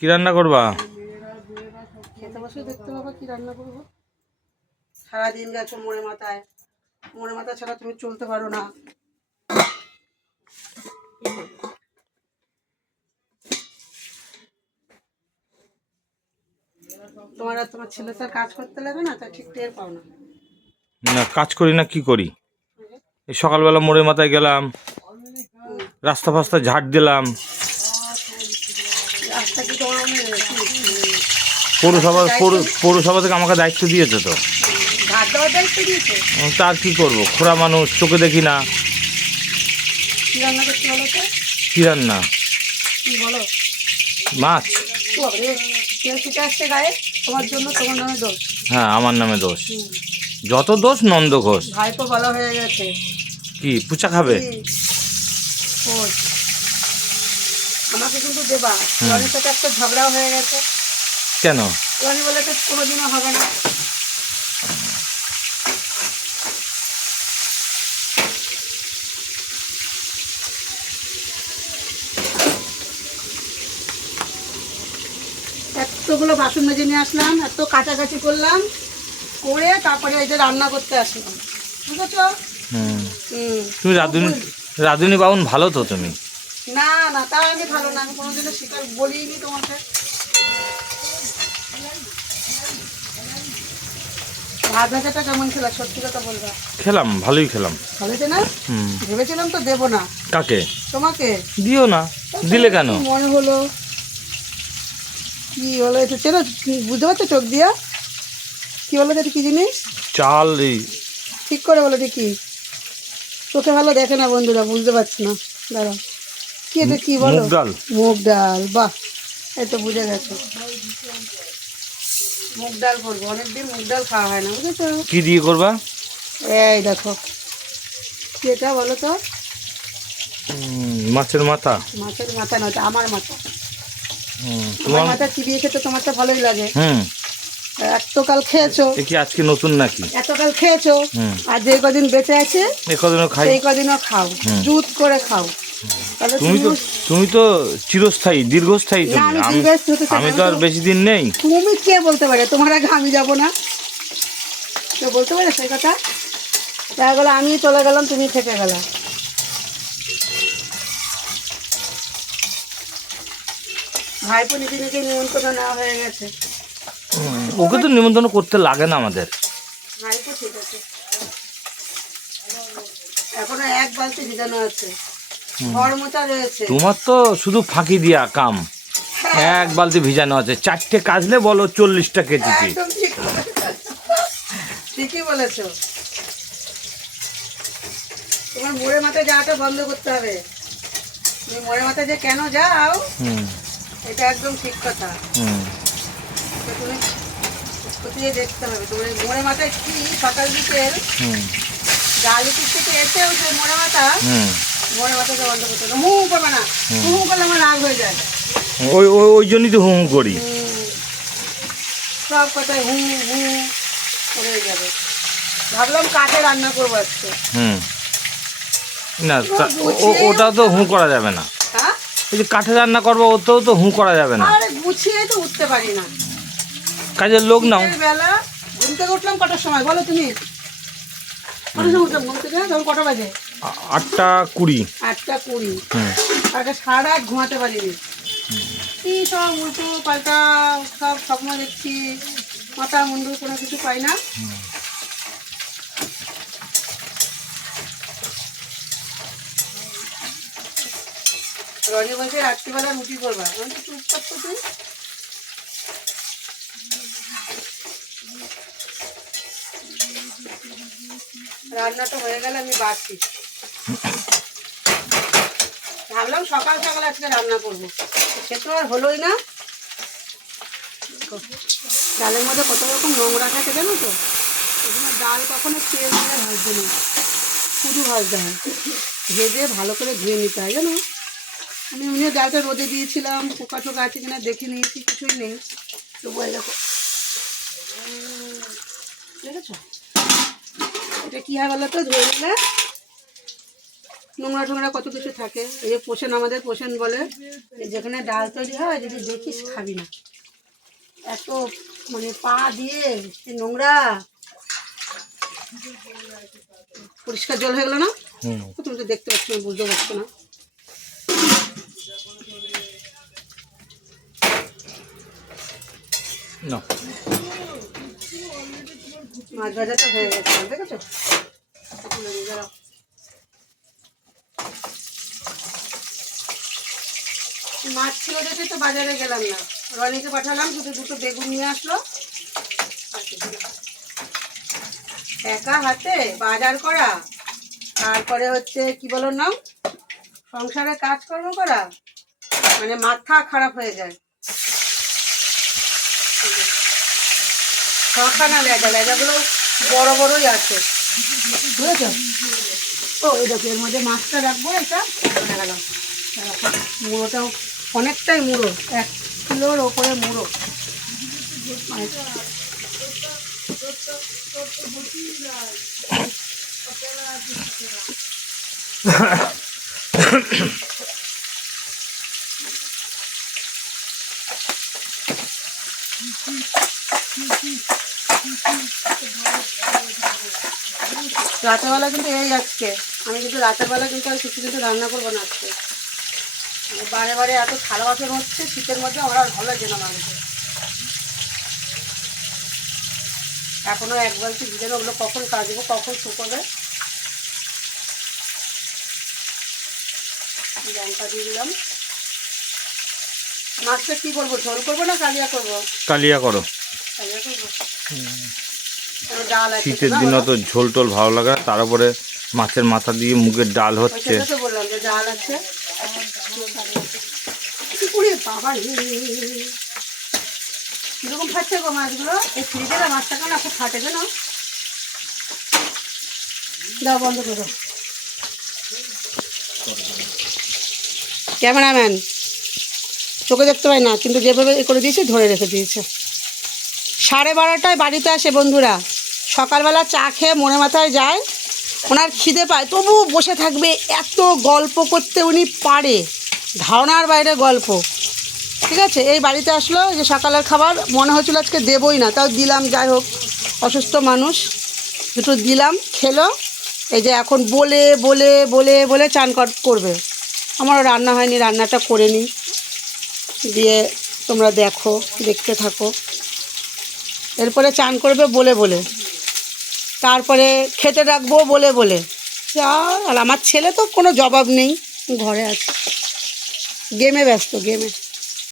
কি রান্না করবা? খেতে বসে দেখতে পাবো কি রান্না করব। সারাদিন গেছো মোড়ে মাথায়। মোড়ে মাথা ছাড়া তুমি চলতে পারো না। তোমার আর তোমার ছেলে তো আর কাজ করতে লাগে না তা ঠিক টের পাও না। না কাজ করি না কি করি? এই সকালবেলা মোড়ে মাথায় গেলাম রাস্তা ফাস্তা ঝাড় দিলাম রাস্তা কি তোমার মানে কি, পৌরসভা পৌরসভা থেকে আমাকে দায়িত্ব দিয়েছে তো। তার কি করব? খোড়া মানুষ চোখে দেখি না। কি রান্না মাছ। হ্যাঁ আমার নামে দোষ। যত দোষ নন্দ ঘোষ। ভাইপো বলা হয়ে গেছে। কি পুচা খাবে। আমাকে কিন্তু দেবা। রনির সাথে একটা ঝগড়াও হয়ে গেছে। কেন? রনি বলে তো কোনোদিনও হবে না। এতগুলো বাসন মেজে নিয়ে আসলাম এত কাটাকাটি করলাম করে তারপরে এই যে রান্না করতে আসলাম। বুঝেছ? হুম। হুম। তুমি রাধুনি রাধুনি বাউন ভালো তো তুমি। না না তা আমি ভালো না। আমি কোনোদিনও স্বীকার বলিনি তোমাকে। ভাত ভাজাটা কেমন ছিল সত্যি কথা বলবা? খেলাম ভালোই খেলাম। না? ভেবেছিলাম তো দেবো না। কাকে? তোমাকে? দিও না। দিলে কেন? মনে হলো? কি হলো চেনো? বুঝতে পারছ চোখ দিয়া? কি বলো এটা কি জিনিস? চাল ঠিক করে বলো দেখি। চোখে ভালো দেখে না বন্ধুরা বুঝতে পারছি না। দাঁড়াও। কি এটা কি বলো? মুগ ডাল। মুগ ডাল বাহ এই বুঝে গেছে। মুগ ডাল করব অনেকদিন মুগ ডাল খাওয়া হয় না বুঝেছ? কি দিয়ে করবা? এই দেখো কি এটা বলো তো? মাছের মাথা। মাছের মাথা নয় আমার মাথা। তোমার? মাথা চিবিয়ে খেতে তোমার তো ভালোই লাগে। হুম। এতকাল খেয়েছো? কি আজকে নতুন নাকি? এতকাল খেয়েছো? আর যে কদিন বেঁচে আছে কদিনও খাই। সেই কদিনও খাও। জুত করে খাও। তুমি তো তুমি তো চিরস্থায়ী দীর্ঘস্থায়ী তুমি। আমি তো আর বেশি দিন নেই। তুমি কে বলতে পারে? তোমার আগে আমি যাব না। কেউ বলতে পারে সেই কথা? দেখা গেলো আমি চলে গেলাম তুমি থেকে গেলা। ভাইপো নিজে নিজে নিমন্ত্রণ নেওয়া হয়ে গেছে। ওকে তো নিমন্ত্রণ করতে লাগে না আমাদের। ভাইপো ঠিক আছে। এখনও এক বালতি ভিজানো আছে। রয়েছে। তোমার তো শুধু ফাঁকি দিয়া কাম। এক বালতি ভিজানো আছে। চারটে কাজলে বলো চল্লিশটা একদম ঠিকই বলেছ। তোমার মোড়ে মাথায় যাওয়াটা বন্ধ করতে হবে। তুমি মোড়ে মাথায় যে কেন যাও এটা একদম ঠিক কথা। হুম। তুমি খতিয়ে দেখতে হবে। তোমার মোড়ে মাথায় কি সকাল বিকেল গালিপুর থেকে এসে মোড়ে মাথা হুম মোড়ে বন্ধ করতে হবে। হু হু করবে না। হু। হু করলে আমার রাগ হয়ে যায়। ওই ওই জন্যই তো হুম করি। সব কথায় হু হু করে যাবে। ভাবলাম কাঠে রান্না করব আজকে? হুম। না ওটা তো হুঁ করা যাবে না। হ্যাঁ? ওই যে কাঠে রান্না করব ওতেও তো হুঁ করা যাবে না। আরে গুছিয়ে তো উঠতে পারি না। কাজের লোক নাও। বেলা ঘুম থেকে উঠলাম কটার সময়? বলো তুমি। কটার সময় উঠলাম ঘুম থেকে? তখন কটা বাজে? আটটা কুড়ি। আটটা কুড়ি। তারপরে সারা রাত ঘুমাতে পারিনি। কি সব উল্টো পাল্টা সব স্বপ্ন দেখছি। মাথা মুন্ডু কোনো কিছু পাই না। রনি বলছে রাত্রিবেলা রুটি করবা। আমি চুপ করতো তুই। রান্নাটা হয়ে গেলে আমি বাড়ছি। ভাবলাম সকাল সকাল আজকে রান্না করব। সে তো আর হলোই না। ডালের মধ্যে কত রকম নোংরা থাকে জানো তো? জন্য ডাল কখনো তেল দিয়ে ভাজতে নেই শুধু ভাজতে হয়। ভেজে ভালো করে ধুয়ে নিতে হয়, জানো? আমি এমনি ডালটা রোদে দিয়েছিলাম, পোকা টোকা আছে কিনা দেখে নিয়েছি, কিছুই নেই। তো এই দেখো। দেখেছ? এটা কী হয় বলো তো? ধুয়ে নিলে। নোংরা টোংরা কত কিছু থাকে। এই যে পোষণ আমাদের পোষণ বলে যেখানে ডাল তৈরি হয় যদি দেখিস খাবি না। এত মানে পা দিয়ে নোংরা। পরিষ্কার জল হয়ে গেলো না? তুমি তো দেখতে পাচ্ছ না বুঝতে পারছ না। না। মাছ ভাজাটা হয়ে গেছে, দেখেছ? তুলে। মাছ ছিল দেখে তো বাজারে গেলাম না। রনিকে পাঠালাম, শুধু দুটো বেগুন নিয়ে আসলো। একা হাতে বাজার করা। তারপরে হচ্ছে, কি বলো নাম? সংসারে কাজকর্ম করা। মানে মাথা খারাপ হয়ে যায়। ছখানা লেজা, লেজাগুলো বড় বড়ই আছে। বুঝেছ ও, এই দেখো, এর মধ্যে মাছটা রাখব এটা। গেলাম মুড়োটাও অনেকটাই মুড়ো, এক কিলোর ওপরে মুড়ো। মানে রাতেরবেলা কিন্তু এই আজকে আমি কিন্তু রাতের বেলা কিন্তু আর কিছু কিন্তু রান্না করব না আজকে। মানে বারে বারে এত থালা বাসন হচ্ছে, শীতের মধ্যে আমার আর ভালো লাগছে না মাঝে এখনও এক বালতি ভিজে ওগুলো কখন কাজবো কখন শুকোবে? লঙ্কা দিয়ে দিলাম। মাছটা কি করব, ঝোল করব না কালিয়া করব? কালিয়া করো। শীতের দিনে তো ঝোল টোল ভালো লাগে তার উপরে মাছের মাথা দিয়ে মুগের ডাল হচ্ছে। করো ক্যামেরাম্যান চোখে দেখতে পাই না, কিন্তু যেভাবে করে দিয়েছে, ধরে রেখে দিয়েছে। সাড়ে বারোটায় বাড়িতে আসে বন্ধুরা। সকালবেলা চা খেয়ে মনে মাথায় যায়, ওনার খিদে পায়। তবু বসে থাকবে, এত গল্প করতে উনি পারে। ধারণার বাইরে গল্প। ঠিক আছে? এই বাড়িতে আসলো যে সকালের খাবার। মনে হচ্ছিল আজকে দেবই না, তাও দিলাম, যাই হোক, অসুস্থ মানুষ। দুটো দিলাম, খেলো। এই যে এখন বলে বলে বলে বলে চান কর- করবে। আমারও রান্না হয়নি, রান্নাটা করে নিই। দিয়ে তোমরা দেখো, দেখতে থাকো। এরপরে চান করবে বলে বলে। তারপরে খেতে রাখব বলে বলে। আর আমার ছেলে তো কোনো জবাব নেই, ঘরে আছে। গেমে ব্যস্ত, গেমে।